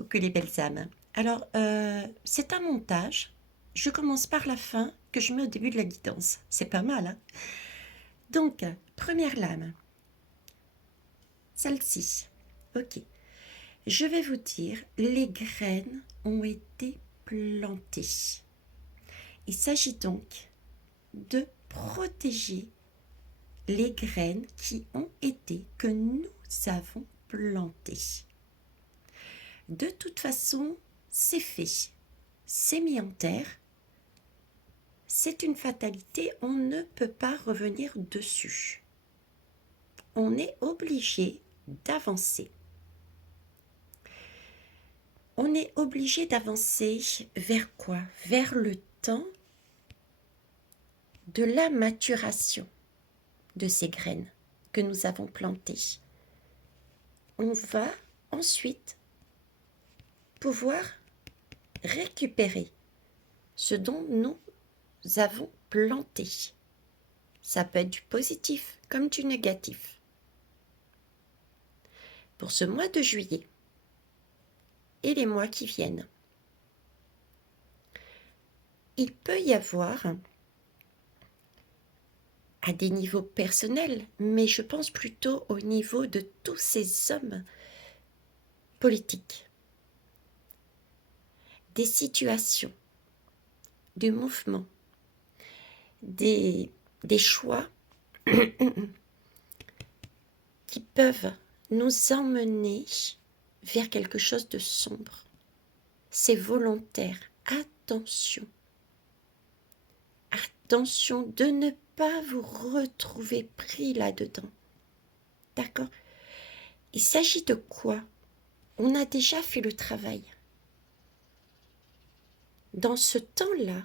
Coucou les belles âmes. Alors, c'est un montage. Je commence par la fin que je mets au début de la guidance. C'est pas mal, hein? Donc, première lame. Celle-ci. Ok. Je vais vous dire, les graines ont été plantées. Il s'agit donc de protéger les graines qui ont été, que nous avons plantées. De toute façon, c'est fait. C'est mis en terre. C'est une fatalité, on ne peut pas revenir dessus. On est obligé d'avancer. On est obligé d'avancer vers quoi? Vers le temps de la maturation de ces graines que nous avons plantées. On va ensuite pouvoir récupérer ce dont nous avons planté. Ça peut être du positif comme du négatif. Pour ce mois de juillet et les mois qui viennent, il peut y avoir, à des niveaux personnels, mais je pense plutôt au niveau de tous ces hommes politiques, des situations, du mouvement, des choix qui peuvent nous emmener vers quelque chose de sombre. C'est volontaire. Attention. Attention de ne pas vous retrouver pris là-dedans. D'accord? Il s'agit de quoi? On a déjà fait le travail. Dans ce temps-là,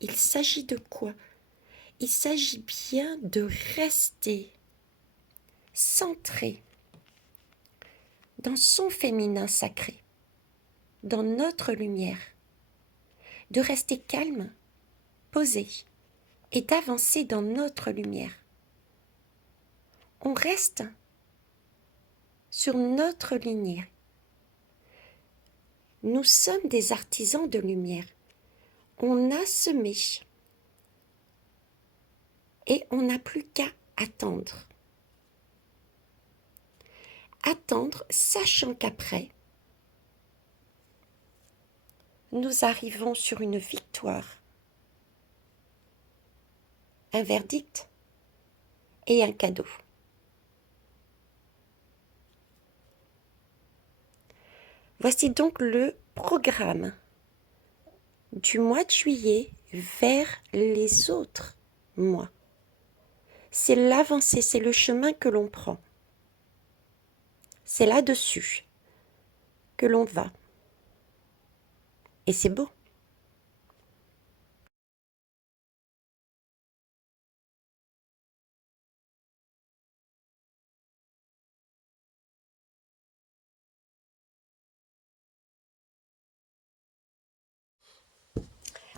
il s'agit de quoi? Il s'agit bien de rester centré dans son féminin sacré, dans notre lumière, de rester calme, posé et d'avancer dans notre lumière. On reste sur notre lignée. Nous sommes des artisans de lumière. On a semé et on n'a plus qu'à attendre. Attendre, sachant qu'après, nous arrivons sur une victoire, un verdict et un cadeau. Voici donc le programme du mois de juillet vers les autres mois. C'est l'avancée, c'est le chemin que l'on prend. C'est là-dessus que l'on va. Et c'est beau.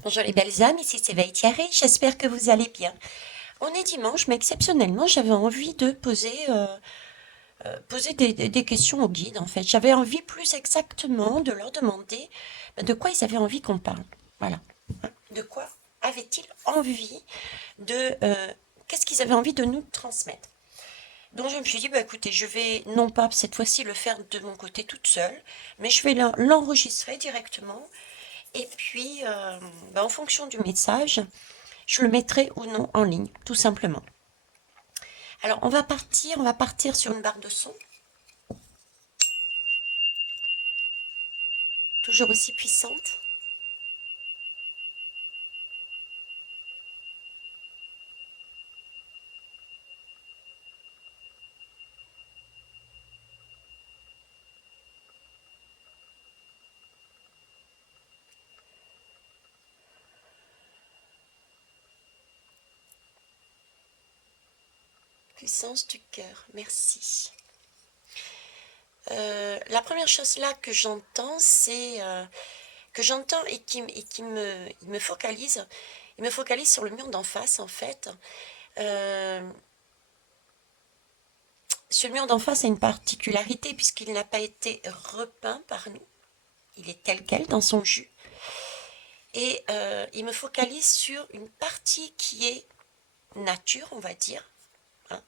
Bonjour les belles âmes, ici c'est Veille Thierry, j'espère que vous allez bien. On est dimanche, mais exceptionnellement, j'avais envie de poser des questions au guide, en fait. J'avais envie plus exactement de leur demander de quoi ils avaient envie qu'on parle. Voilà. De quoi avaient-ils envie de... qu'est-ce qu'ils avaient envie de nous transmettre? Donc je me suis dit, bah écoutez, je vais non pas cette fois-ci le faire de mon côté toute seule, mais je vais l'enregistrer directement. Et puis, bah, en fonction du message, je le mettrai ou non en ligne, tout simplement. Alors on va partir sur une barre de son, toujours aussi puissante. Puissance du cœur, merci. La première chose là que j'entends, c'est que j'entends et il me focalise. Il me focalise sur le mur d'en face en fait. Ce mur d'en face a une particularité puisqu'il n'a pas été repeint par nous. il est tel quel dans son jus. Et il me focalise sur une partie qui est nature, on va dire, hein,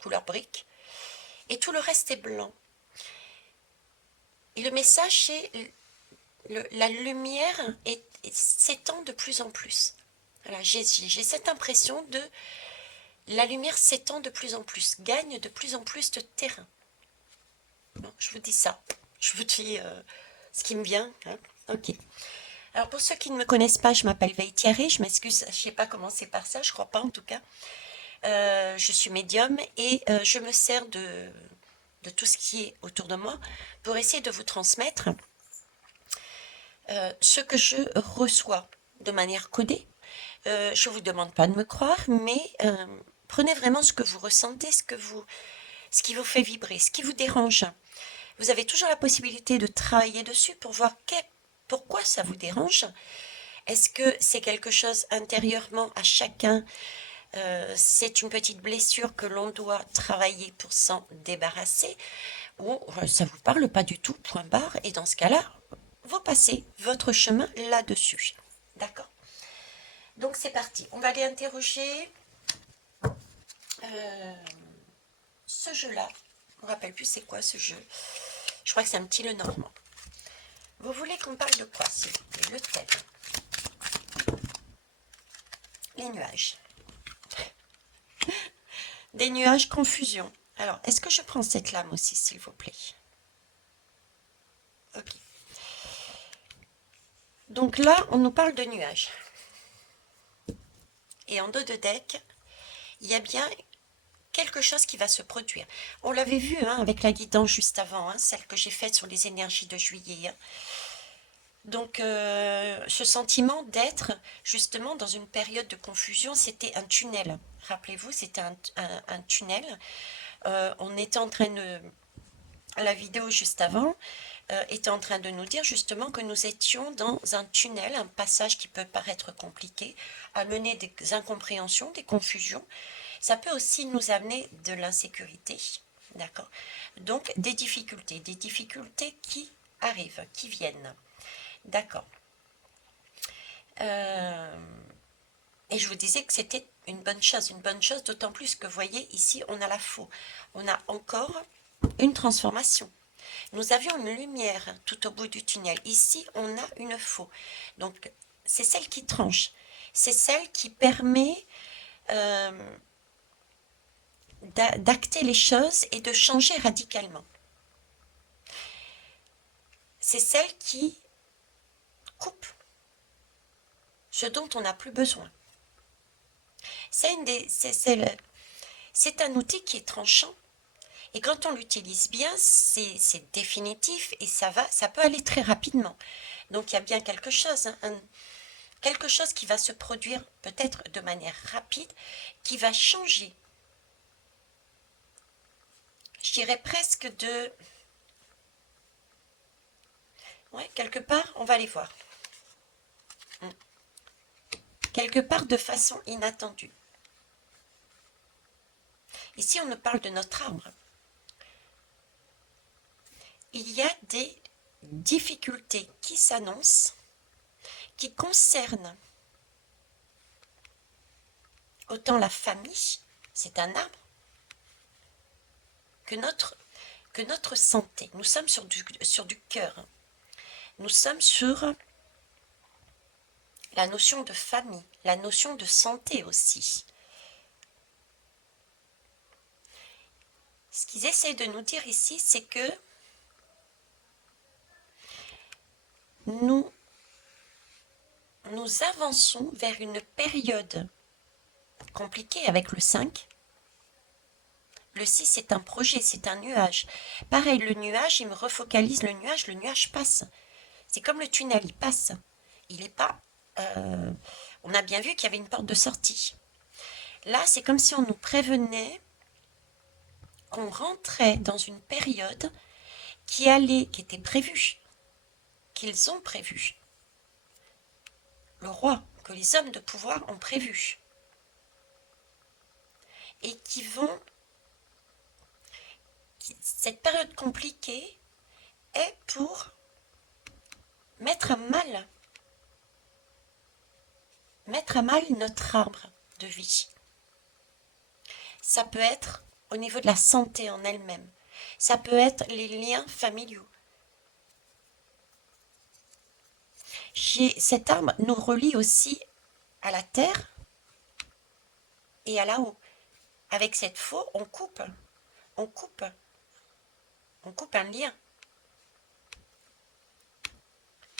couleur brique, et tout le reste est blanc. Et le message, c'est la lumière s'étend de plus en plus. Voilà, j'ai cette impression de la lumière s'étend de plus en plus, gagne de plus en plus de terrain. Bon, je vous dis ça, je vous dis ce qui me vient. Hein. Ok. Alors pour ceux qui ne me connaissent pas, je m'appelle Veille Thierry, je m'excuse, je ne sais pas commencer par ça, je crois pas en tout cas. Je suis médium et je me sers de tout ce qui est autour de moi pour essayer de vous transmettre ce que je reçois de manière codée. Je ne vous demande pas de me croire, mais prenez vraiment ce que vous ressentez, ce qui vous fait vibrer, ce qui vous dérange. Vous avez toujours la possibilité de travailler dessus pour voir pourquoi ça vous dérange. Est-ce que c'est quelque chose intérieurement à chacun? C'est une petite blessure que l'on doit travailler pour s'en débarrasser, ou ça ne vous parle pas du tout, point barre, et dans ce cas-là, vous passez votre chemin là-dessus. D'accord? Donc c'est parti, on va aller interroger ce jeu-là. Je ne me rappelle plus c'est quoi ce jeu. Je crois que c'est un petit le normand. Vous voulez qu'on parle de quoi, s'il vous plaît? Le thème. Les nuages. Des nuages, confusion. Alors, est-ce que je prends cette lame aussi, s'il vous plaît? Ok. Donc là, on nous parle de nuages. Et en dos de deck, il y a bien quelque chose qui va se produire. On l'avait vu hein, avec la guidance juste avant, hein, celle que j'ai faite sur les énergies de juillet. Hein. Donc, ce sentiment d'être justement dans une période de confusion, c'était un tunnel. Rappelez-vous, c'était un tunnel. On était en train de... La vidéo juste avant était en train de nous dire justement que nous étions dans un tunnel, un passage qui peut paraître compliqué, amener des incompréhensions, des confusions. Ça peut aussi nous amener de l'insécurité, d'accord? Donc des difficultés qui arrivent, qui viennent, d'accord? Et je vous disais que c'était une bonne chose d'autant plus que vous voyez ici on a la faux, on a encore une transformation. Nous avions une lumière tout au bout du tunnel. Ici, on a une faux. Donc, c'est celle qui tranche. C'est celle qui permet d'acter les choses et de changer radicalement. C'est celle qui coupe ce dont on n'a plus besoin. C'est un outil qui est tranchant. Et quand on l'utilise bien, c'est définitif et ça peut aller très rapidement. Donc il y a bien quelque chose, hein, quelque chose qui va se produire peut-être de manière rapide, qui va changer. Je dirais presque de... Ouais, quelque part, on va aller voir. Quelque part de façon inattendue. Ici, on nous parle de notre arbre. Il y a des difficultés qui s'annoncent, qui concernent autant la famille, c'est un arbre, que notre santé. Nous sommes sur du cœur. Nous sommes sur la notion de famille, la notion de santé aussi. Ce qu'ils essaient de nous dire ici, c'est que nous avançons vers une période compliquée avec le 5. Le 6, c'est un projet, c'est un nuage. Pareil, le nuage, il me refocalise le nuage passe. C'est comme le tunnel, il passe. Il n'est pas... on a bien vu qu'il y avait une porte de sortie. Là, c'est comme si on nous prévenait qu'on rentrait dans une période qui était prévue, qu'ils ont prévu. Le roi, que les hommes de pouvoir ont prévu. Et cette période compliquée est pour mettre à mal notre arbre de vie. Ça peut être au niveau de la santé en elle-même. Ça peut être les liens familiaux. Cet arbre nous relie aussi à la terre et à là-haut. Avec cette faux, on coupe un lien.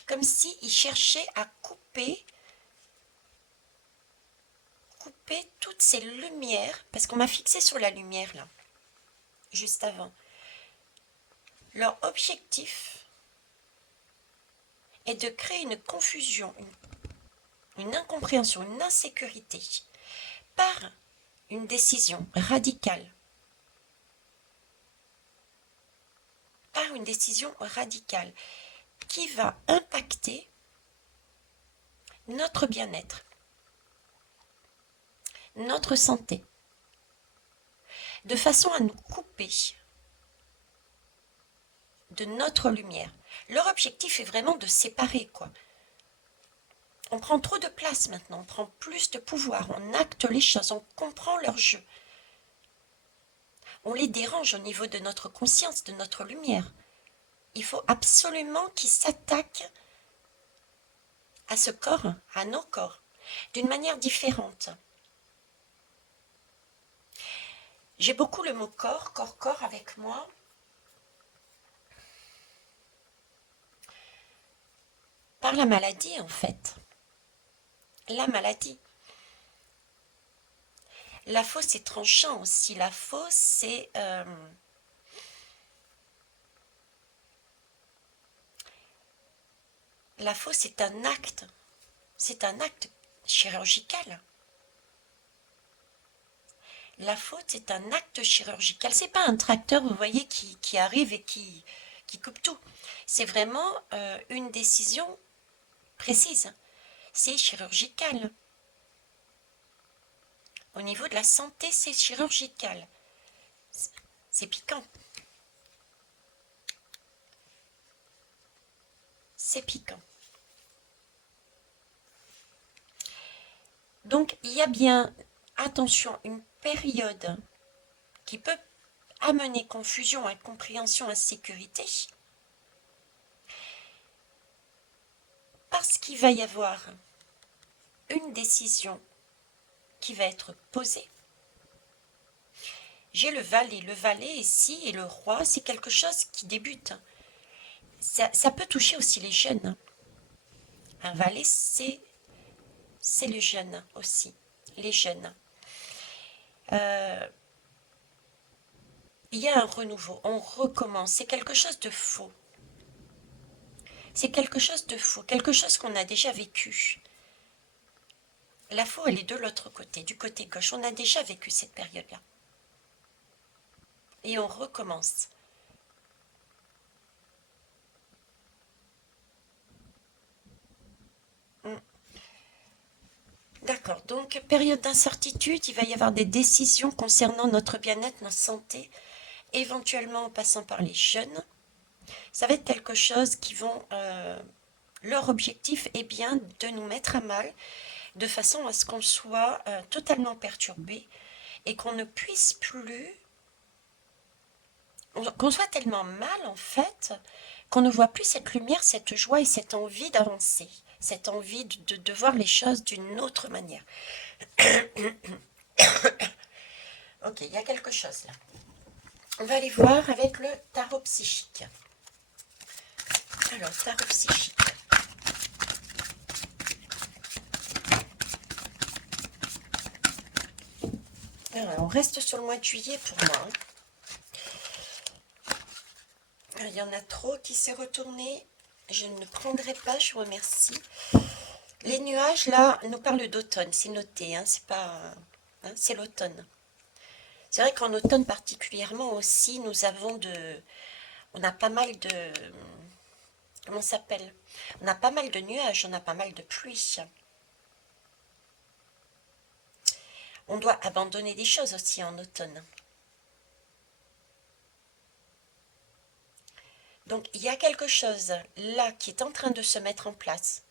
Comme s'il cherchait à couper toutes ces lumières, parce qu'on m'a fixé sur la lumière là, juste avant. Leur objectif est de créer une confusion, une incompréhension, une insécurité par une décision radicale. Par une décision radicale qui va impacter notre bien-être, notre santé, de façon à nous couper de notre lumière. Leur objectif est vraiment de séparer, quoi. On prend trop de place maintenant, on prend plus de pouvoir, on acte les choses, on comprend leur jeu. On les dérange au niveau de notre conscience, de notre lumière. Il faut absolument qu'ils s'attaquent à ce corps, à nos corps, d'une manière différente. J'ai beaucoup le mot corps avec moi. Par la maladie, en fait. La maladie. La fausse, c'est tranchant aussi. La fausse, c'est... La fausse, c'est un acte. C'est un acte chirurgical. La faute, c'est un acte chirurgical. C'est pas un tracteur, vous voyez, qui arrive et qui coupe tout. C'est vraiment une décision précise. C'est chirurgical. Au niveau de la santé, c'est chirurgical. C'est piquant. C'est piquant. Donc, il y a bien, attention, une période qui peut amener confusion, incompréhension, insécurité, parce qu'il va y avoir une décision qui va être posée. J'ai le valet ici, et le roi, c'est quelque chose qui débute. Ça peut toucher aussi les jeunes. Un valet, c'est les jeunes aussi, les jeunes. Il y a un renouveau, on recommence, c'est quelque chose de faux. C'est quelque chose de faux, quelque chose qu'on a déjà vécu. La faux, elle est de l'autre côté, du côté gauche. On a déjà vécu cette période-là. Et on recommence. D'accord, donc période d'incertitude, il va y avoir des décisions concernant notre bien-être, notre santé, éventuellement en passant par les jeunes. Ça va être quelque chose qui vont... leur objectif est bien de nous mettre à mal, de façon à ce qu'on soit totalement perturbé et qu'on ne puisse plus... qu'on soit tellement mal en fait, qu'on ne voit plus cette lumière, cette joie et cette envie d'avancer, cette envie de voir les choses d'une autre manière. Ok, il y a quelque chose là. On va aller voir avec le tarot psychique. Alors, tarot psychique. Alors, on reste sur le mois de juillet pour moi. Il y en a trop qui s'est retourné. Je ne prendrai pas, je vous remercie. Les nuages, là, nous parlent d'automne. C'est noté, hein, c'est pas... Hein, c'est l'automne. C'est vrai qu'en automne particulièrement aussi, nous avons on a pas mal de... Comment ça s'appelle? On a pas mal de nuages, on a pas mal de pluie. On doit abandonner des choses aussi en automne. Donc, il y a quelque chose là qui est en train de se mettre en place.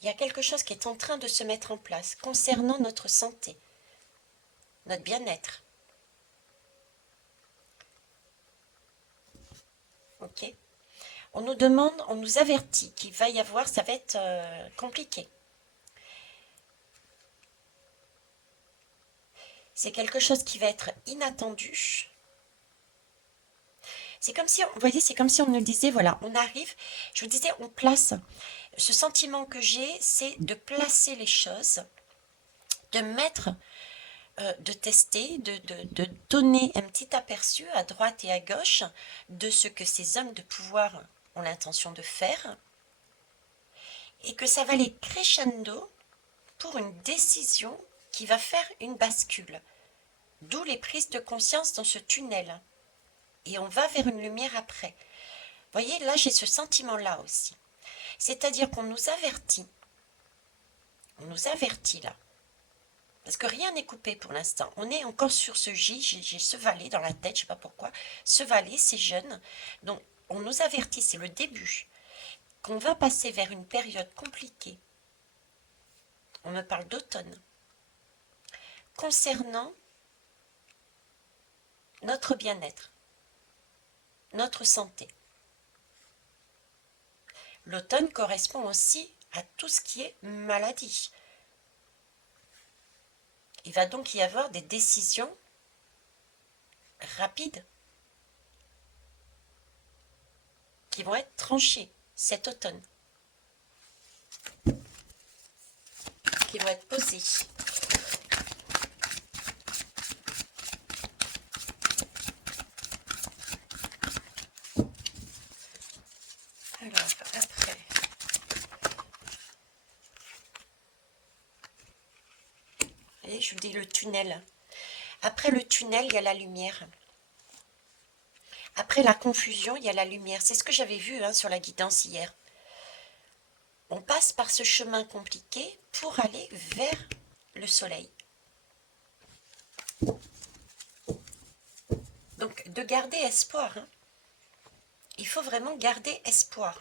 Il y a quelque chose qui est en train de se mettre en place concernant notre santé, notre bien-être. Ok? On nous demande, on nous avertit qu'il va y avoir, ça va être compliqué. C'est quelque chose qui va être inattendu. C'est comme si, vous voyez, c'est comme si on nous disait, voilà, on arrive, je vous disais, on place. Ce sentiment que j'ai, c'est de placer les choses, de mettre, de tester, de donner un petit aperçu à droite et à gauche de ce que ces hommes de pouvoir ont l'intention de faire, et que ça va aller crescendo pour une décision qui va faire une bascule. D'où les prises de conscience dans ce tunnel. Et on va vers une lumière après. Vous voyez, là, j'ai ce sentiment-là aussi. C'est-à-dire qu'on nous avertit. On nous avertit là. Parce que rien n'est coupé pour l'instant. On est encore sur ce J, j'ai ce valet dans la tête, je ne sais pas pourquoi. Ce valet, c'est jeune. Donc, on nous avertit, c'est le début, qu'on va passer vers une période compliquée. On me parle d'automne. Concernant notre bien-être, notre santé. L'automne correspond aussi à tout ce qui est maladie. Il va donc y avoir des décisions rapides qui vont être tranchées cet automne, qui vont être posées. Alors, après, et je vous dis le tunnel. Après le tunnel, il y a la lumière. Après la confusion, il y a la lumière. C'est ce que j'avais vu sur la guidance hier. On passe par ce chemin compliqué pour aller vers le soleil. Donc, de garder espoir. Il faut vraiment garder espoir.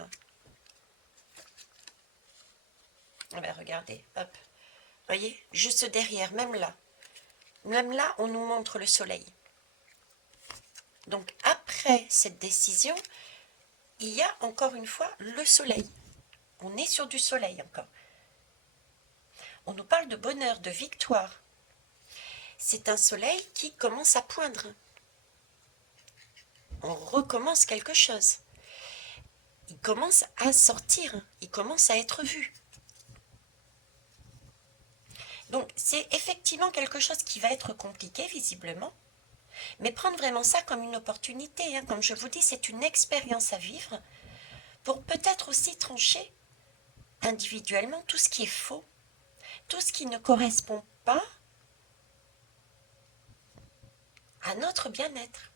Ah ben, regardez, hop. Voyez, juste derrière, même là. Même là, on nous montre le soleil. Donc, après cette décision, il y a encore une fois le soleil. On est sur du soleil encore. On nous parle de bonheur, de victoire. C'est un soleil qui commence à poindre. On recommence quelque chose. Il commence à sortir, il commence à être vu. Donc c'est effectivement quelque chose qui va être compliqué visiblement, mais prendre vraiment ça comme une opportunité. Comme je vous dis, c'est une expérience à vivre pour peut-être aussi trancher individuellement tout ce qui est faux, tout ce qui ne correspond pas à notre bien-être.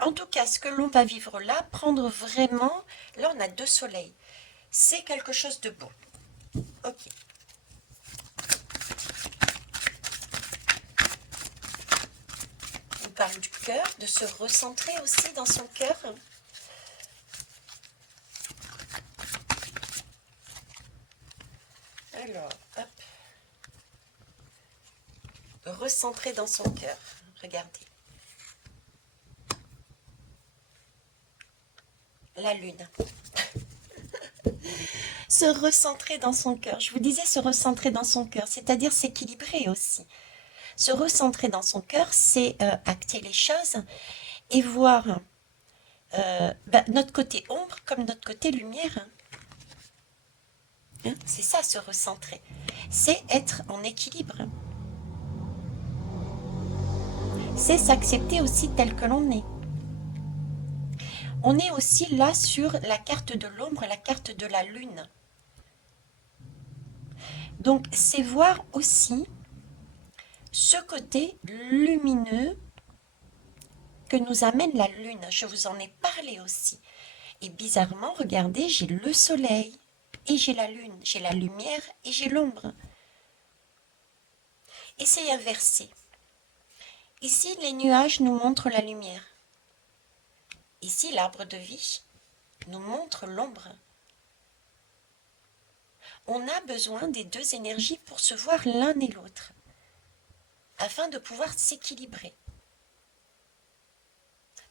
En tout cas, ce que l'on va vivre là, prendre vraiment, là on a 2 soleils, c'est quelque chose de beau. Ok. On parle du cœur, de se recentrer aussi dans son cœur. Alors, hop. Recentrer dans son cœur. Regardez. La lune. Se recentrer dans son cœur. Je vous disais se recentrer dans son cœur, c'est-à-dire s'équilibrer aussi. Se recentrer dans son cœur, c'est acter les choses et voir notre côté ombre comme notre côté lumière. C'est ça, se recentrer. C'est être en équilibre. C'est s'accepter aussi tel que l'on est. On est aussi là sur la carte de l'ombre, la carte de la lune. Donc, c'est voir aussi ce côté lumineux que nous amène la lune. Je vous en ai parlé aussi. Et bizarrement, regardez, j'ai le soleil et j'ai la lune. J'ai la lumière et j'ai l'ombre. Et c'est inversé. Ici, les nuages nous montrent la lumière. Ici, l'arbre de vie nous montre l'ombre. On a besoin des deux énergies pour se voir l'un et l'autre, afin de pouvoir s'équilibrer,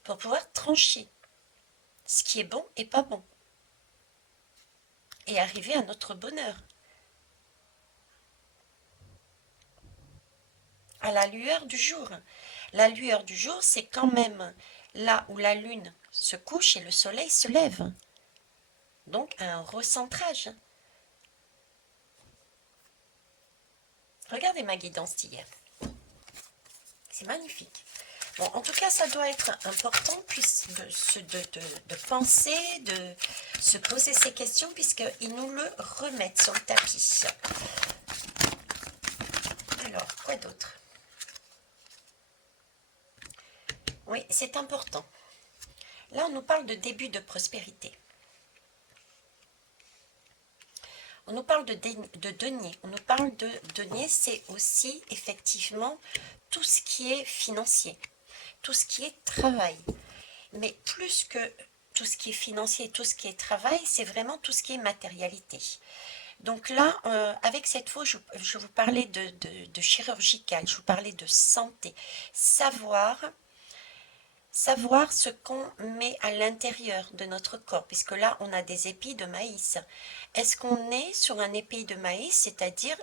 pour pouvoir trancher ce qui est bon et pas bon, et arriver à notre bonheur, à la lueur du jour. La lueur du jour, c'est quand même là où la lune se couche et le soleil se lève. Donc un recentrage. Regardez ma guidance d'hier. C'est magnifique. Bon, en tout cas, ça doit être important de penser, de se poser ces questions, puisqu'ils nous le remettent sur le tapis. Alors, quoi d'autre? Oui, c'est important. Là, on nous parle de début de prospérité. On nous parle de denier. On nous parle de denier, c'est aussi effectivement tout ce qui est financier, tout ce qui est travail. Mais plus que tout ce qui est financier, tout ce qui est travail, c'est vraiment tout ce qui est matérialité. Donc là, avec cette fois, je vous parlais de chirurgical, je vous parlais de santé, savoir ce qu'on met à l'intérieur de notre corps, puisque là, on a des épis de maïs. Est-ce qu'on est sur un épi de maïs, c'est-à-dire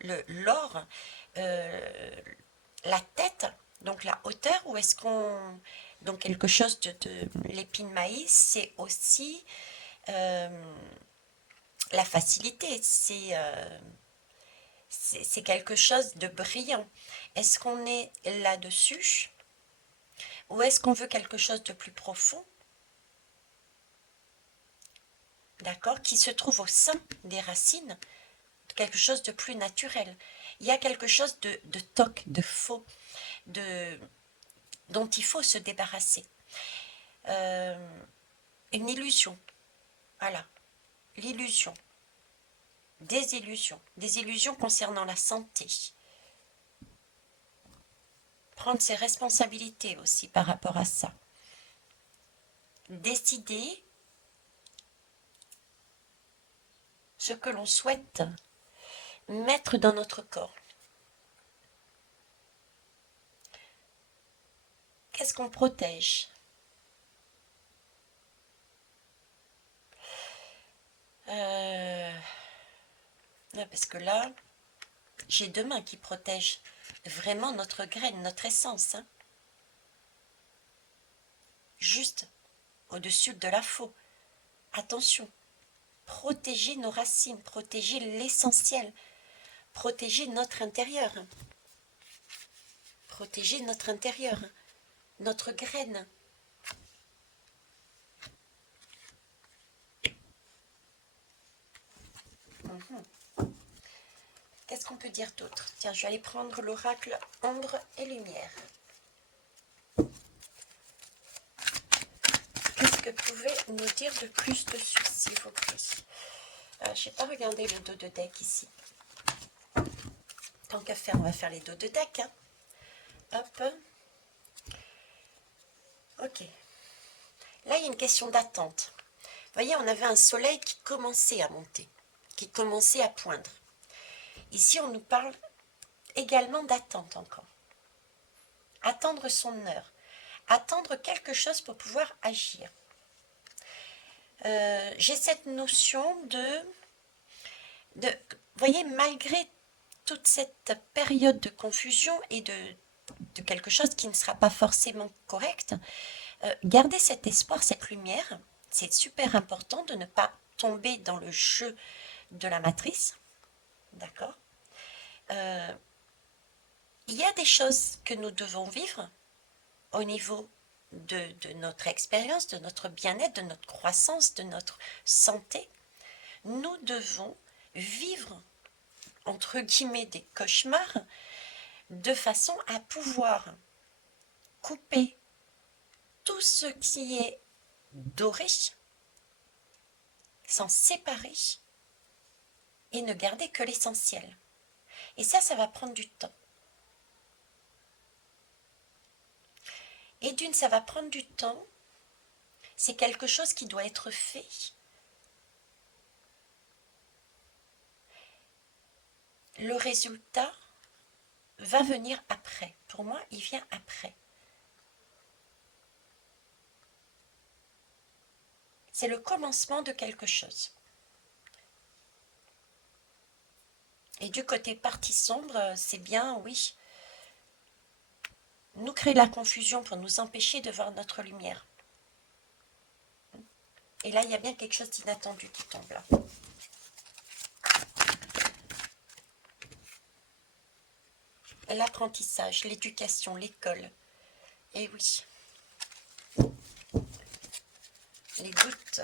l'or, la tête, donc la hauteur, ou est-ce qu'on... Donc quelque chose de l'épi de maïs, c'est aussi la facilité, c'est quelque chose de brillant. Est-ce qu'on est là-dessus? Ou est-ce qu'on veut quelque chose de plus profond, d'accord, qui se trouve au sein des racines, quelque chose de plus naturel. Il y a quelque chose de toc, de faux, dont il faut se débarrasser. Une illusion, voilà, l'illusion, des illusions concernant la santé. Prendre ses responsabilités aussi par rapport à ça. Décider ce que l'on souhaite mettre dans notre corps. Qu'est-ce qu'on protège? Parce que là, j'ai deux mains qui protègent vraiment notre graine, notre essence. Hein. Juste au-dessus de la faux. Attention, protéger nos racines, protéger l'essentiel, protéger notre intérieur. Protéger notre intérieur, notre graine. Qu'est-ce qu'on peut dire d'autre? Tiens, je vais aller prendre l'oracle ombre et lumière. Qu'est-ce que pouvez nous dire de plus dessus, s'il vous plaît? Je n'ai pas regardé le dos de deck ici. Tant qu'à faire, on va faire les dos de deck. Hein. Hop. Ok. Là, il y a une question d'attente. Vous voyez, on avait un soleil qui commençait à monter, qui commençait à poindre. Ici, on nous parle également d'attente encore. Attendre son heure. Attendre quelque chose pour pouvoir agir. J'ai cette notion vous voyez, malgré toute cette période de confusion et de quelque chose qui ne sera pas forcément correct, gardez cet espoir, cette lumière. C'est super important de ne pas tomber dans le jeu de la matrice. D'accord? Il y a des choses que nous devons vivre au niveau de notre expérience, de notre bien-être, de notre croissance, de notre santé. Nous devons vivre, entre guillemets, des cauchemars de façon à pouvoir couper tout ce qui est doré, s'en séparer et ne garder que l'essentiel. Et ça va prendre du temps. Et d'une, ça va prendre du temps. C'est quelque chose qui doit être fait. Le résultat va venir après. Pour moi, il vient après. C'est le commencement de quelque chose. Et du côté partie sombre, c'est bien, oui, nous créer la confusion pour nous empêcher de voir notre lumière. Et là, il y a bien quelque chose d'inattendu qui tombe là. L'apprentissage, l'éducation, l'école. Et oui. Les doutes.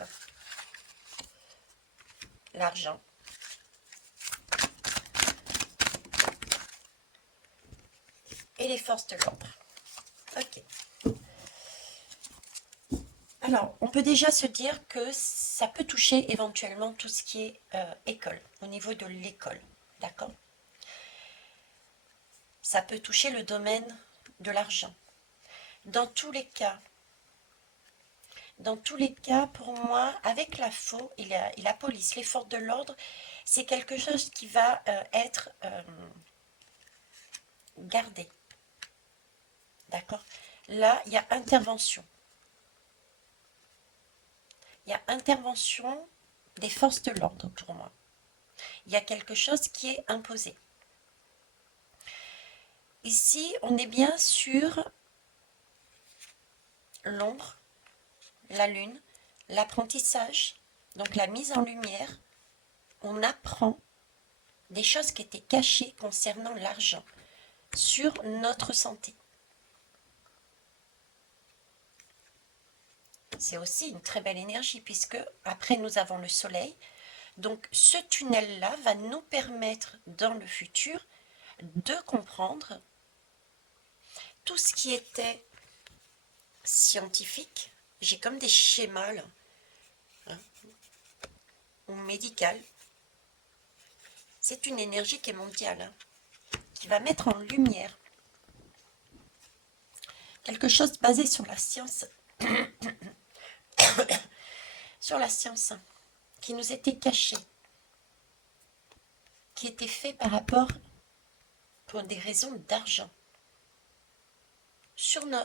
L'argent. Et les forces de l'ordre. Ok. Alors, on peut déjà se dire que ça peut toucher éventuellement tout ce qui est école, au niveau de l'école. D'accord? Ça peut toucher le domaine de l'argent. Dans tous les cas, pour moi, avec la FO et la police, les forces de l'ordre, c'est quelque chose qui va être gardé. D'accord? Là, il y a intervention. Il y a intervention des forces de l'ordre pour moi. Il y a quelque chose qui est imposé. Ici, on est bien sur l'ombre, la lune, l'apprentissage, donc la mise en lumière. On apprend des choses qui étaient cachées concernant l'argent, sur notre santé. C'est aussi une très belle énergie puisque après nous avons le soleil. Donc ce tunnel-là va nous permettre dans le futur de comprendre tout ce qui était scientifique. J'ai comme des schémas là, hein, ou médical. C'est une énergie qui est mondiale, hein, qui va mettre en lumière quelque chose basé sur la science, sur la science, qui nous était caché, qui était fait par rapport pour des raisons d'argent, sur nous,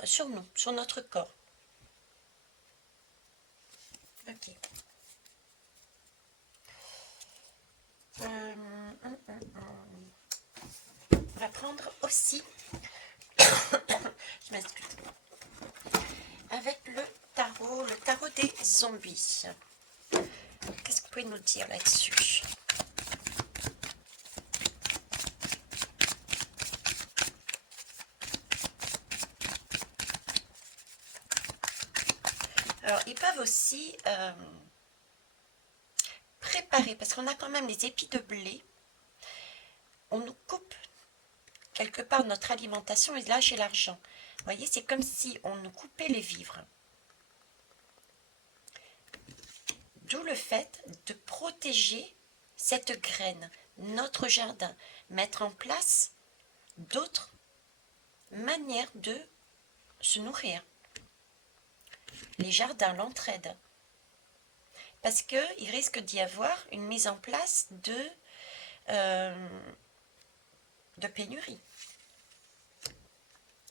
sur notre corps. Ok. On va prendre aussi, je m'excuse, avec le tarot des zombies. Qu'est-ce que vous pouvez nous dire là-dessus? Alors, ils peuvent aussi préparer, parce qu'on a quand même les épis de blé. On nous coupe quelque part notre alimentation et là j'ai l'argent. Vous voyez, c'est comme si on nous coupait les vivres. D'où le fait de protéger cette graine, notre jardin, mettre en place d'autres manières de se nourrir. Les jardins, l'entraide. Parce qu'il risque d'y avoir une mise en place de pénurie.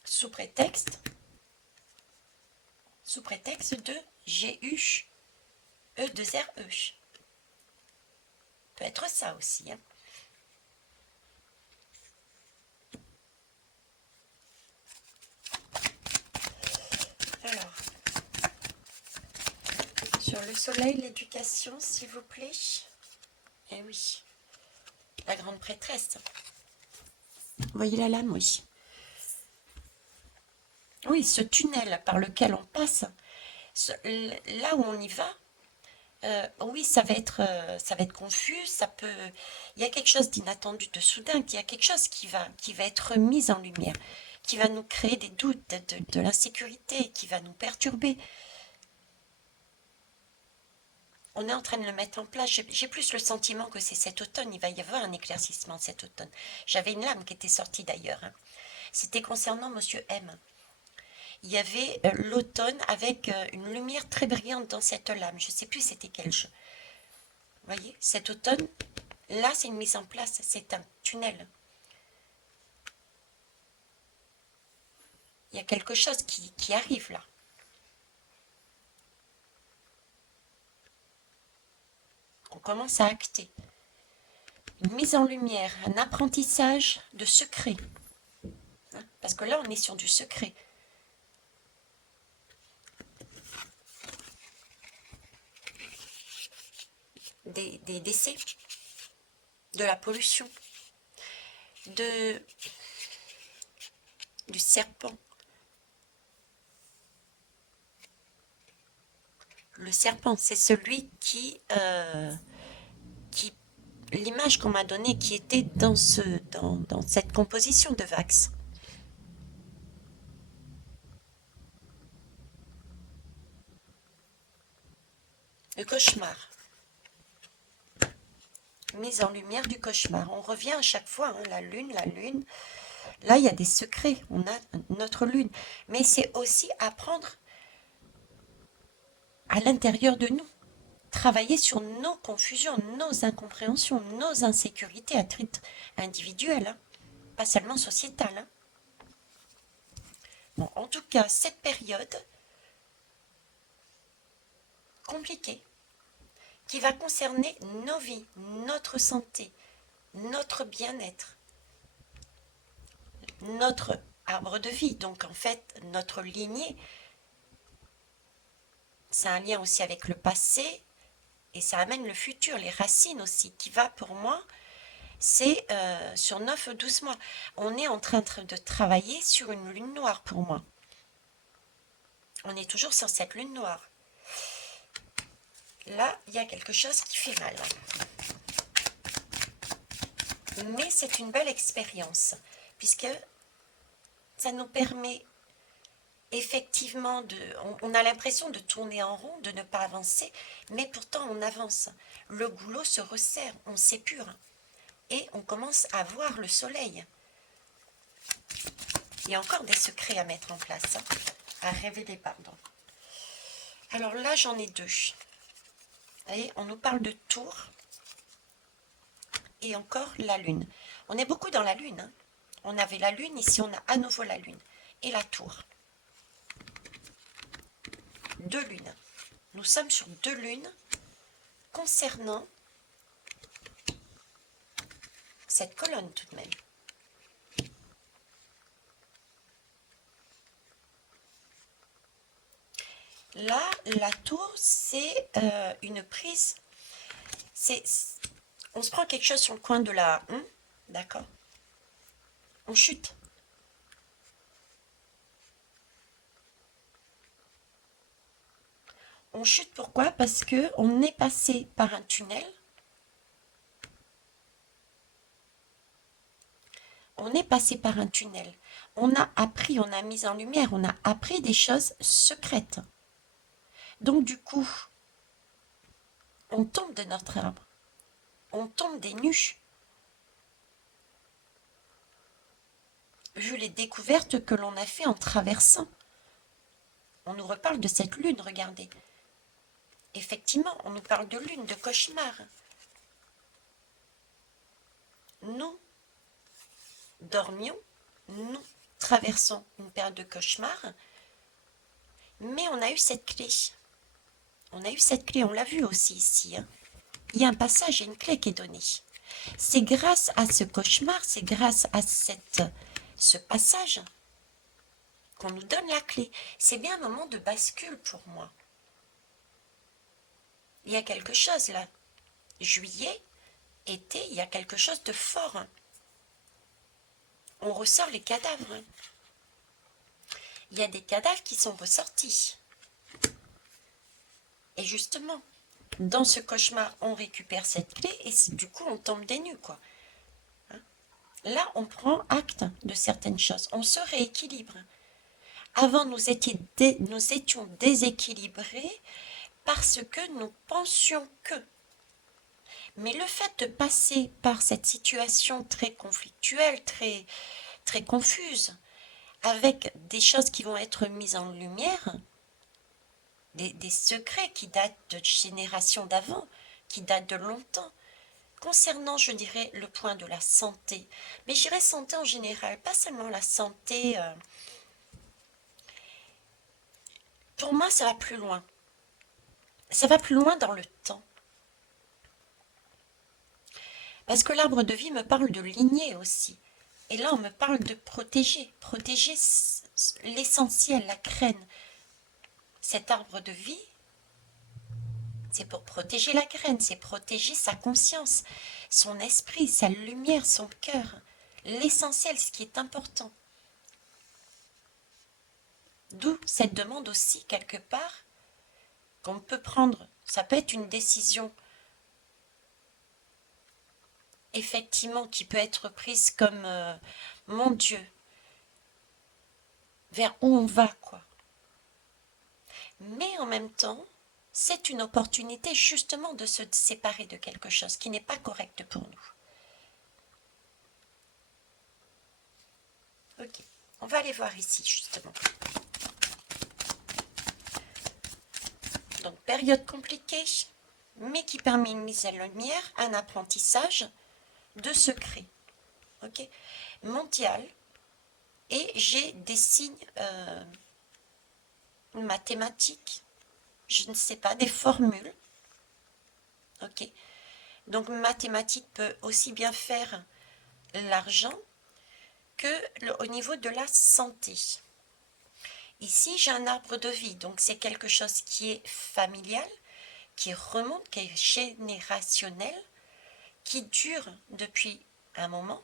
Sous prétexte de GU-E2RE. Peut être ça aussi. Hein. Alors, sur le soleil, l'éducation, s'il vous plaît. Eh oui, la grande prêtresse. Vous voyez la lame, oui. Oui, ce tunnel par lequel on passe, là où on y va, oui, ça va être confus, il y a quelque chose d'inattendu, de soudain, il y a quelque chose qui va être mis en lumière, qui va nous créer des doutes, de l'insécurité, qui va nous perturber. On est en train de le mettre en place. J'ai plus le sentiment que c'est cet automne, il va y avoir un éclaircissement cet automne. J'avais une lame qui était sortie d'ailleurs. Hein. C'était concernant Monsieur M. il y avait l'automne avec une lumière très brillante dans cette lame. Je ne sais plus c'était quel jeu. Vous voyez, cet automne, là, c'est une mise en place, c'est un tunnel. Il y a quelque chose qui arrive là. On commence à acter. Une mise en lumière, un apprentissage de secret. Hein, parce que là, on est sur du secret. Des décès, de la pollution, du serpent. Le serpent, c'est celui qui l'image qu'on m'a donnée qui était dans cette composition de Vax. Le cauchemar. Mise en lumière du cauchemar. On revient à chaque fois, hein, la lune, la lune. Là, il y a des secrets. On a notre lune. Mais c'est aussi apprendre à l'intérieur de nous. Travailler sur nos confusions, nos incompréhensions, nos insécurités à titre individuel, hein, pas seulement sociétal. Hein. Bon, en tout cas, cette période compliquée, qui va concerner nos vies, notre santé, notre bien-être, notre arbre de vie, donc en fait notre lignée. C'est un lien aussi avec le passé et ça amène le futur, les racines aussi, qui va pour moi, c'est sur 9 ou 12 mois. On est en train de travailler sur une lune noire pour moi. On est toujours sur cette lune noire. Là, il y a quelque chose qui fait mal. Mais c'est une belle expérience, puisque ça nous permet effectivement on a l'impression de tourner en rond, de ne pas avancer, mais pourtant on avance. Le goulot se resserre, on s'épure, et on commence à voir le soleil. Il y a encore des secrets à mettre en place, hein, à révéler, pardon. Alors là, j'en ai deux. Vous voyez, on nous parle de tour et encore la lune. On est beaucoup dans la lune. Hein. On avait la lune, ici on a à nouveau la lune. Et la tour. Deux lunes. Nous sommes sur deux lunes concernant cette colonne tout de même. Là, la tour, c'est une prise. On se prend quelque chose sur le coin de la... d'accord. On chute. On chute pourquoi? Parce que on est passé par un tunnel. On est passé par un tunnel. On a appris, on a mis en lumière, on a appris des choses secrètes. Donc du coup, on tombe de notre arbre. On tombe des nues. Vu les découvertes que l'on a fait en traversant. On nous reparle de cette lune, regardez. Effectivement, on nous parle de lune, de cauchemar. Nous dormions, nous traversons une période de cauchemar, mais on a eu cette clé. On a eu cette clé, on l'a vu aussi ici. Hein. Il y a un passage et une clé qui est donnée. C'est grâce à ce cauchemar, c'est grâce à ce passage qu'on nous donne la clé. C'est bien un moment de bascule pour moi. Il y a quelque chose là. Juillet, été, il y a quelque chose de fort. On ressort les cadavres. Il y a des cadavres qui sont ressortis. Et justement, dans ce cauchemar, on récupère cette clé et du coup, on tombe des nues, quoi. Hein? Là, on prend acte de certaines choses. On se rééquilibre. Avant, nous étions déséquilibrés parce que nous pensions que. Mais le fait de passer par cette situation très conflictuelle, très, très confuse, avec des choses qui vont être mises en lumière, des secrets qui datent de générations d'avant, qui datent de longtemps. Concernant, je dirais, le point de la santé, mais je dirais santé en général, pas seulement la santé. Pour moi, ça va plus loin. Ça va plus loin dans le temps. Parce que l'arbre de vie me parle de lignée aussi. Et là, on me parle de protéger. Protéger l'essentiel, la graine. Cet arbre de vie, c'est pour protéger la graine, c'est protéger sa conscience, son esprit, sa lumière, son cœur. L'essentiel, ce qui est important. D'où cette demande aussi, quelque part, qu'on peut prendre. Ça peut être une décision, effectivement, qui peut être prise comme mon Dieu, vers où on va, quoi. Mais en même temps, c'est une opportunité justement de se séparer de quelque chose qui n'est pas correct pour nous. Ok, on va aller voir ici justement. Donc période compliquée, mais qui permet une mise en lumière, un apprentissage de secrets. Ok, mondial, et j'ai des signes mathématiques, je ne sais pas, des formules. Ok, donc mathématiques peut aussi bien faire l'argent que au niveau de la santé. Ici, j'ai un arbre de vie, donc c'est quelque chose qui est familial, qui remonte, qui est générationnel, qui dure depuis un moment.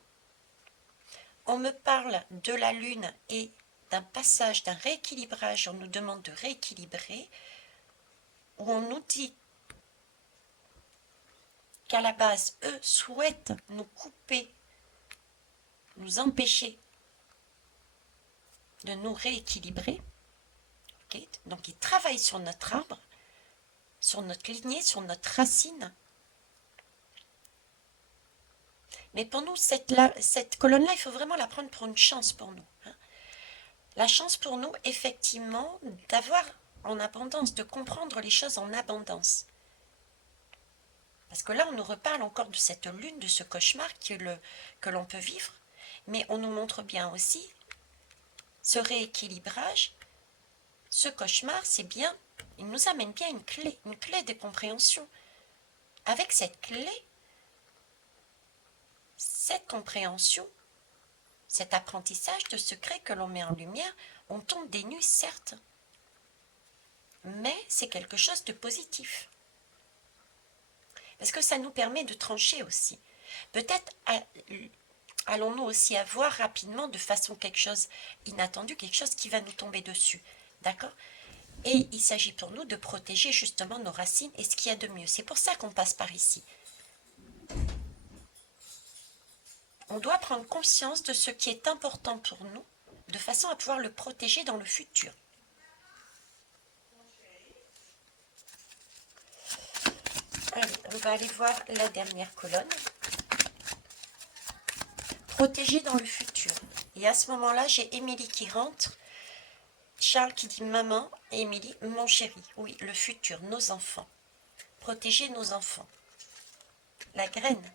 On me parle de la lune et d'un passage, d'un rééquilibrage, on nous demande de rééquilibrer, où on nous dit qu'à la base, eux souhaitent nous couper, nous empêcher de nous rééquilibrer. Okay, donc ils travaillent sur notre arbre, sur notre lignée, sur notre racine. Mais pour nous, cette colonne-là, il faut vraiment la prendre pour une chance pour nous. Hein. La chance pour nous, effectivement, d'avoir en abondance, de comprendre les choses en abondance. Parce que là, on nous reparle encore de cette lune, de ce cauchemar que l'on peut vivre. Mais on nous montre bien aussi ce rééquilibrage, ce cauchemar, c'est bien, il nous amène bien une clé de compréhension. Avec cette clé, cette compréhension, cet apprentissage de secrets que l'on met en lumière, on tombe des nues, certes, mais c'est quelque chose de positif. Parce que ça nous permet de trancher aussi. Peut-être allons-nous aussi avoir rapidement, de façon quelque chose inattendu, quelque chose qui va nous tomber dessus. D'accord ? Et il s'agit pour nous de protéger justement nos racines et ce qu'il y a de mieux. C'est pour ça qu'on passe par ici. On doit prendre conscience de ce qui est important pour nous, de façon à pouvoir le protéger dans le futur. Allez, on va aller voir la dernière colonne. Protéger dans le futur. Et à ce moment-là, j'ai Émilie qui rentre, Charles qui dit maman, et Émilie, mon chéri. Oui, le futur, nos enfants. Protéger nos enfants. La graine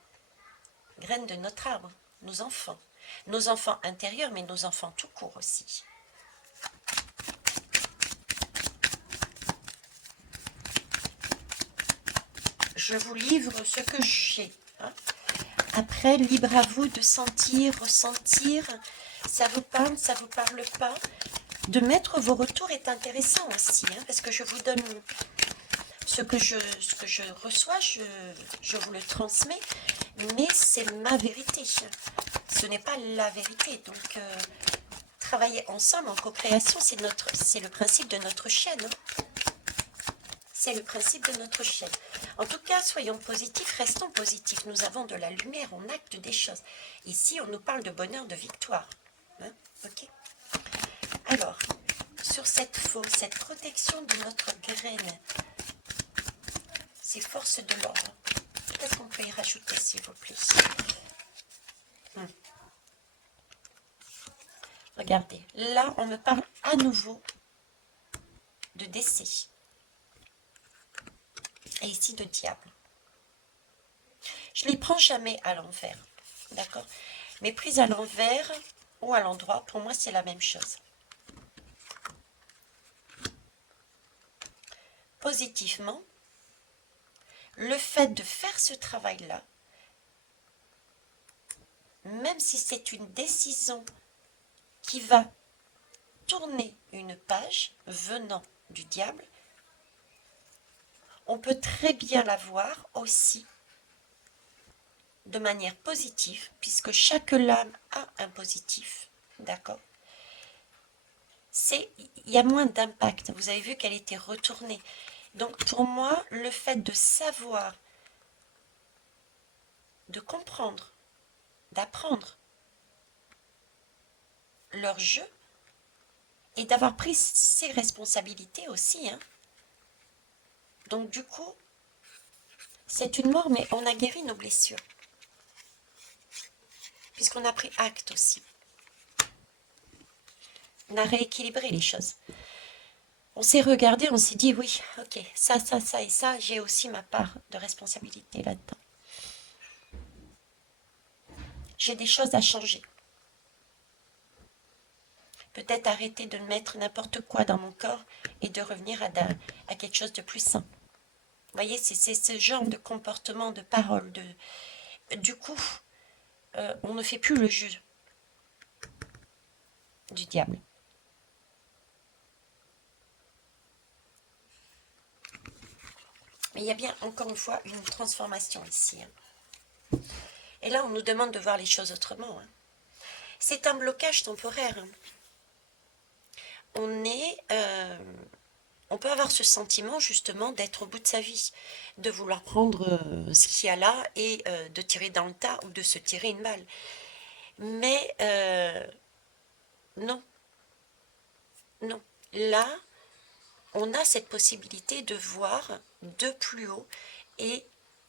de notre arbre, nos enfants. Nos enfants intérieurs, mais nos enfants tout court aussi. Je vous livre ce que j'ai. Hein. Après, libre à vous de sentir, ressentir. Ça vous parle pas. De mettre vos retours est intéressant aussi, hein, parce que je vous donne ce que je reçois, je vous le transmets, mais c'est ma vérité. Ce n'est pas la vérité. Donc, travailler ensemble en co-création, c'est le principe de notre chaîne. Hein. C'est le principe de notre chaîne. En tout cas, soyons positifs, restons positifs. Nous avons de la lumière, on acte des choses. Ici, on nous parle de bonheur, de victoire. Hein, ok. Alors, sur cette protection de notre graine, ces forces de l'ordre, qu'est-ce qu'on peut y rajouter, s'il vous plaît? Regardez, là, on me parle à nouveau de décès. Et ici, de diable. Je ne les prends jamais à l'envers, d'accord? Mais prise à l'envers ou à l'endroit, pour moi, c'est la même chose. Positivement, le fait de faire ce travail-là, même si c'est une décision qui va tourner une page venant du diable, on peut très bien la voir aussi de manière positive, puisque chaque lame a un positif, d'accord? Il y a moins d'impact. Vous avez vu qu'elle était retournée. Donc pour moi, le fait de savoir, de comprendre, d'apprendre leur jeu et d'avoir pris ses responsabilités aussi, hein. Donc du coup, c'est une mort, mais on a guéri nos blessures. Puisqu'on a pris acte aussi. On a rééquilibré les choses. On s'est regardé, on s'est dit, oui, ok, ça et ça, j'ai aussi ma part de responsabilité là-dedans. J'ai des choses à changer. Peut-être arrêter de mettre n'importe quoi dans mon corps et de revenir à quelque chose de plus sain. Vous voyez, c'est ce genre de comportement, de parole. Du coup, on ne fait plus le jeu du diable. Mais il y a bien, encore une fois, une transformation ici. Hein. Et là, on nous demande de voir les choses autrement. Hein. C'est un blocage temporaire. Hein. On peut avoir ce sentiment justement d'être au bout de sa vie, de vouloir prendre ce qu'il y a là et de tirer dans le tas ou de se tirer une balle. Mais non, non. Là, on a cette possibilité de voir de plus haut. Et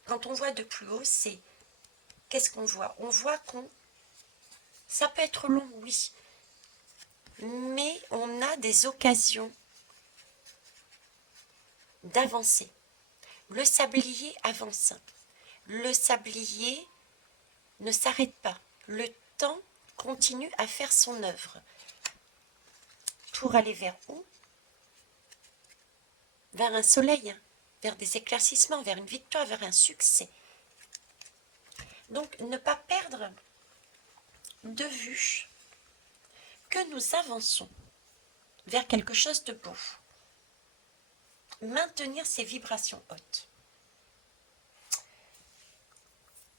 quand on voit de plus haut, c'est qu'est-ce qu'on voit? On voit ça peut être long, oui, mais on a des occasions d'avancer. Le sablier avance. Le sablier ne s'arrête pas. Le temps continue à faire son œuvre. Pour aller vers où? Vers un soleil, vers des éclaircissements, vers une victoire, vers un succès. Donc, ne pas perdre de vue que nous avançons vers quelque chose de beau. Maintenir ces vibrations hautes.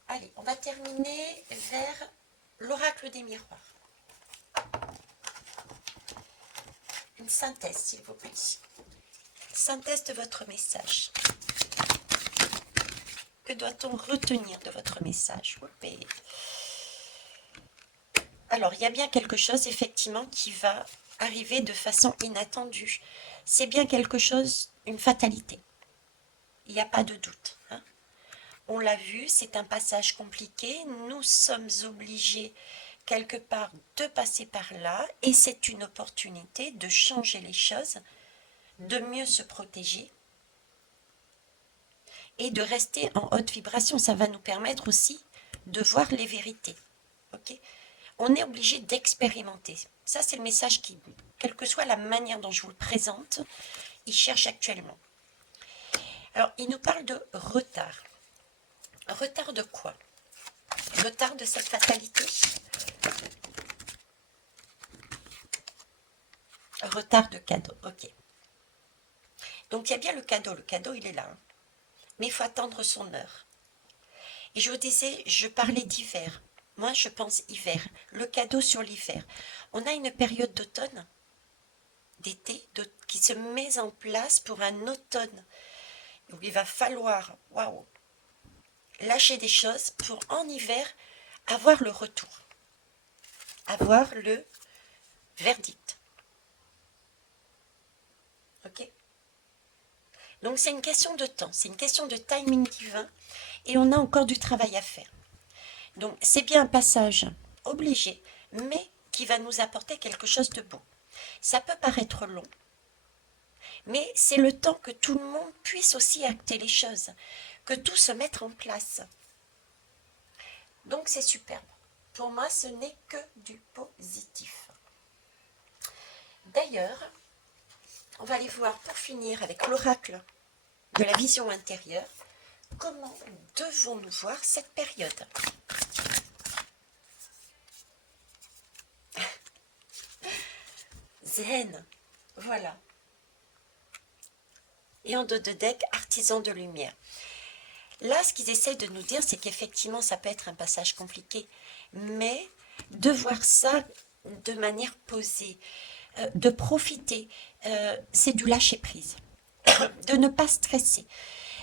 Allez, on va terminer vers l'oracle des miroirs. Une synthèse, s'il vous plaît. Synthèse de votre message. Que doit-on retenir de votre message? Alors, il y a bien quelque chose, effectivement, qui va arriver de façon inattendue. C'est bien quelque chose, une fatalité. Il n'y a pas de doute. Hein. On l'a vu, c'est un passage compliqué. Nous sommes obligés, quelque part, de passer par là. Et c'est une opportunité de changer les choses, de mieux se protéger et de rester en haute vibration. Ça va nous permettre aussi de voir les vérités. Ok ? On est obligé d'expérimenter. Ça, c'est le message qui, quelle que soit la manière dont je vous le présente, il cherche actuellement. Alors, il nous parle de retard. Retard de quoi? Retard de cette fatalité? Retard de cadeau, ok. Donc, il y a bien le cadeau, il est là. Hein. Mais il faut attendre son heure. Et je vous disais, je parlais d'hiver. Moi, je pense hiver. Le cadeau sur l'hiver. On a une période d'automne, d'été, qui se met en place pour un automne. Où il va falloir, waouh, lâcher des choses pour en hiver avoir le retour. Avoir le verdict. Ok? Donc c'est une question de temps, c'est une question de timing divin et on a encore du travail à faire. Donc c'est bien un passage obligé, mais qui va nous apporter quelque chose de beau. Ça peut paraître long, mais c'est le temps que tout le monde puisse aussi acter les choses, que tout se mette en place. Donc c'est superbe. Pour moi, ce n'est que du positif. D'ailleurs, on va aller voir pour finir avec l'oracle de la vision intérieure, comment devons-nous voir cette période. Zen, voilà. Et en dos de deck, artisan de lumière. Là, ce qu'ils essayent de nous dire, c'est qu'effectivement, ça peut être un passage compliqué, mais de voir ça de manière posée, de profiter, c'est du lâcher-prise, de ne pas stresser.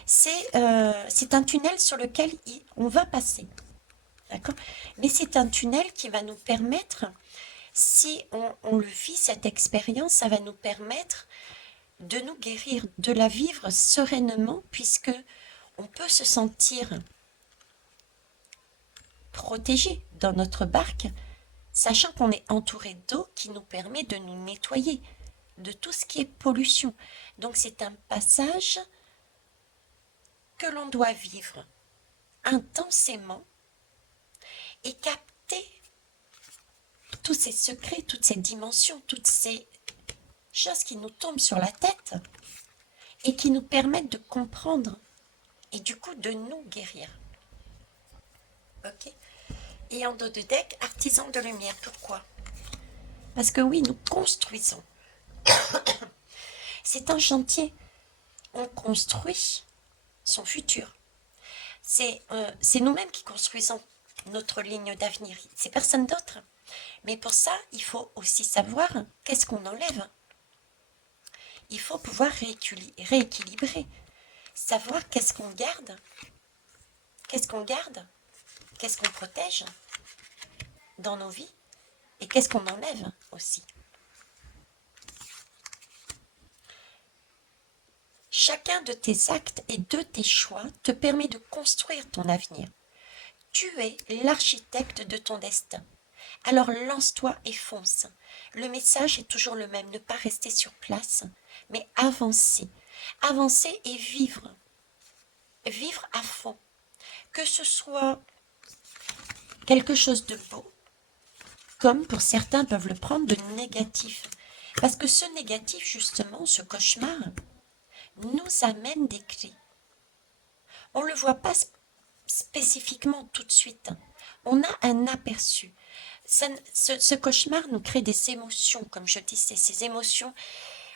C'est un tunnel sur lequel on va passer, d'accord? Mais c'est un tunnel qui va nous permettre, si on le vit, cette expérience, ça va nous permettre de nous guérir, de la vivre sereinement, puisque on peut se sentir protégé dans notre barque, sachant qu'on est entouré d'eau qui nous permet de nous nettoyer de tout ce qui est pollution. Donc c'est un passage que l'on doit vivre intensément et capter tous ces secrets, toutes ces dimensions, toutes ces choses qui nous tombent sur la tête et qui nous permettent de comprendre et du coup de nous guérir. Ok? Et en dos de deck, artisan de lumière. Pourquoi? Parce que oui, nous construisons. C'est un chantier. On construit son futur. C'est nous-mêmes qui construisons notre ligne d'avenir. C'est personne d'autre. Mais pour ça, il faut aussi savoir qu'est-ce qu'on enlève. Il faut pouvoir rééquilibrer. Savoir qu'est-ce qu'on garde. Qu'est-ce qu'on garde? Qu'est-ce qu'on protège dans nos vies? Et qu'est-ce qu'on enlève aussi? Chacun de tes actes et de tes choix te permet de construire ton avenir. Tu es l'architecte de ton destin. Alors lance-toi et fonce. Le message est toujours le même, ne pas rester sur place, mais avancer. Avancer et vivre. Vivre à fond. Que ce soit quelque chose de beau, comme pour certains peuvent le prendre de négatif. Parce que ce négatif, justement, ce cauchemar, nous amène des clés. On ne le voit pas spécifiquement tout de suite. On a un aperçu. Ce cauchemar nous crée des émotions, comme je disais, ces émotions,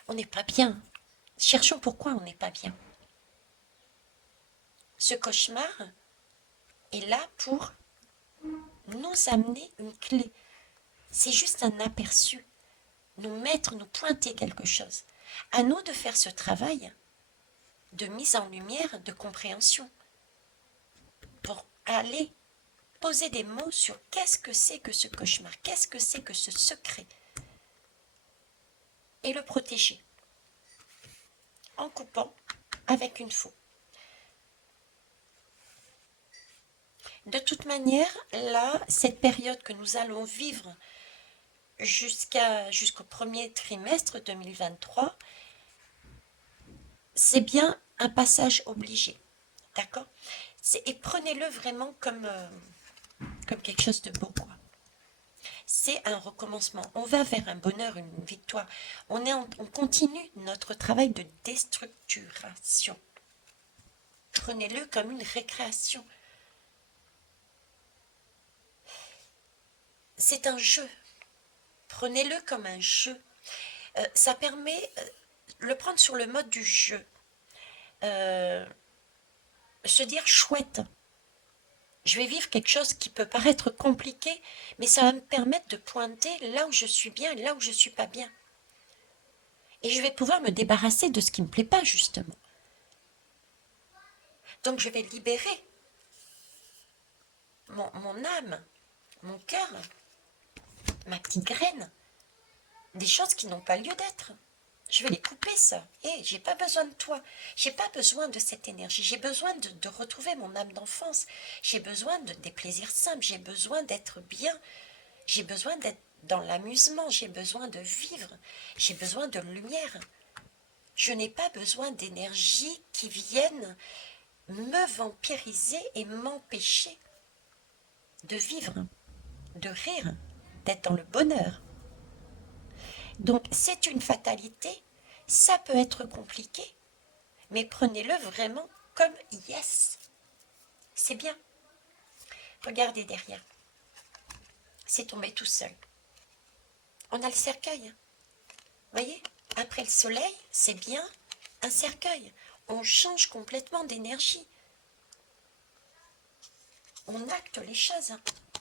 on n'est pas bien. Cherchons pourquoi on n'est pas bien. Ce cauchemar est là pour nous amener une clé. C'est juste un aperçu, nous pointer quelque chose. À nous de faire ce travail de mise en lumière, de compréhension, pour aller poser des mots sur qu'est-ce que c'est que ce cauchemar, qu'est-ce que c'est que ce secret, et le protéger, en coupant avec une faux. De toute manière, là, cette période que nous allons vivre jusqu'au premier trimestre 2023, c'est bien un passage obligé, d'accord? Et prenez-le vraiment comme quelque chose de beau, quoi. C'est un recommencement. On va vers un bonheur, une victoire. On continue notre travail de déstructuration. Prenez-le comme une récréation. C'est un jeu. Prenez-le comme un jeu. Ça permet le prendre sur le mode du jeu. Se dire chouette. Je vais vivre quelque chose qui peut paraître compliqué, mais ça va me permettre de pointer là où je suis bien et là où je ne suis pas bien. Et je vais pouvoir me débarrasser de ce qui ne me plaît pas, justement. Donc je vais libérer mon âme, mon cœur, ma petite graine, des choses qui n'ont pas lieu d'être. Je vais les couper, ça. J'ai pas besoin de toi. J'ai pas besoin de cette énergie. J'ai besoin de retrouver mon âme d'enfance. J'ai besoin des plaisirs simples. J'ai besoin d'être bien. J'ai besoin dans l'amusement, j'ai besoin de vivre, j'ai besoin de lumière. Je n'ai pas besoin d'énergie qui vienne me vampiriser et m'empêcher de vivre, de rire, d'être dans le bonheur. Donc c'est une fatalité, ça peut être compliqué, mais prenez-le vraiment comme yes. C'est bien. Regardez derrière. C'est tombé tout seul. On a le cercueil. Voyez, après le soleil, c'est bien un cercueil. On change complètement d'énergie. On acte les choses.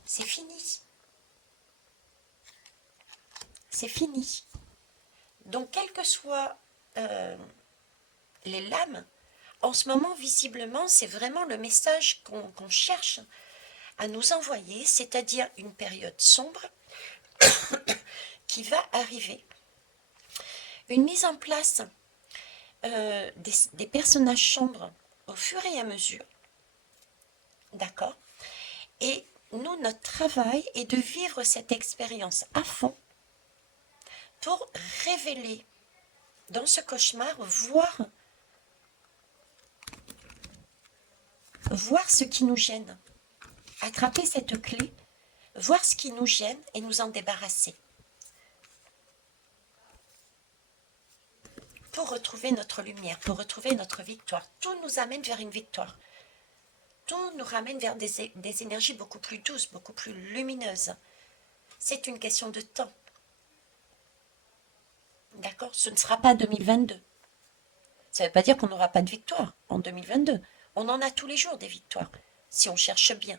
C'est fini. C'est fini. Donc, quelles que soient les lames, en ce moment, visiblement, c'est vraiment le message qu'on cherche à nous envoyer, c'est-à-dire une période sombre qui va arriver. Une mise en place des personnages sombres au fur et à mesure. D'accord? Et nous, notre travail est de vivre cette expérience à fond pour révéler dans ce cauchemar, voir ce qui nous gêne. Attraper cette clé, voir ce qui nous gêne et nous en débarrasser. Pour retrouver notre lumière, pour retrouver notre victoire. Tout nous amène vers une victoire. Tout nous ramène vers des énergies beaucoup plus douces, beaucoup plus lumineuses. C'est une question de temps. D'accord? Ce ne sera pas 2022. Ça ne veut pas dire qu'on n'aura pas de victoire en 2022. On en a tous les jours des victoires, si on cherche bien.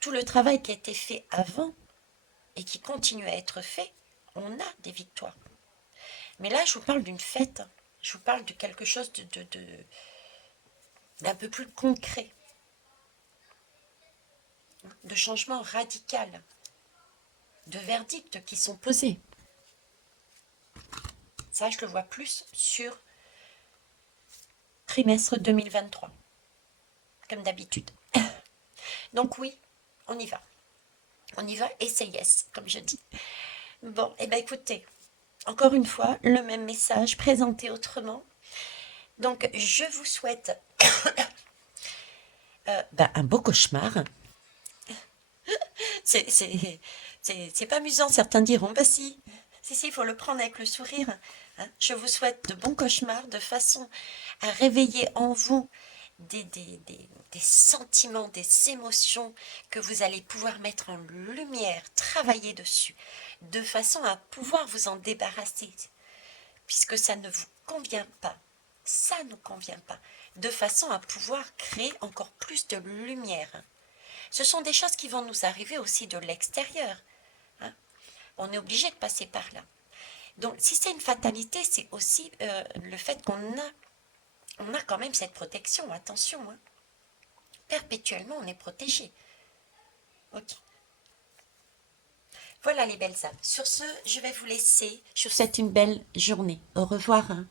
Tout le travail qui a été fait avant et qui continue à être fait, on a des victoires. Mais là, je vous parle d'une fête. Je vous parle de quelque chose d'un peu plus concret. De changement radical. De verdicts qui sont posés. Ça, je le vois plus sur trimestre 2023. Comme d'habitude. Donc oui, on y va. On y va et c'est yes, comme je dis. Bon, et bien écoutez, encore une fois, le même message présenté autrement. Donc, je vous souhaite un beau cauchemar. C'est pas amusant, certains diront. Bah si, il faut le prendre avec le sourire. Hein. Je vous souhaite de bons cauchemars, de façon à réveiller en vous des sentiments, des émotions que vous allez pouvoir mettre en lumière, travailler dessus, de façon à pouvoir vous en débarrasser, puisque ça ne vous convient pas. Ça ne convient pas, de façon à pouvoir créer encore plus de lumière. Ce sont des choses qui vont nous arriver aussi de l'extérieur. Hein. On est obligé de passer par là. Donc, si c'est une fatalité, c'est aussi le fait qu'on a quand même cette protection. Attention, hein. Perpétuellement, on est protégé. Ok. Voilà les belles âmes. Sur ce, je vais vous laisser. Je vous souhaite une belle journée. Au revoir. Hein.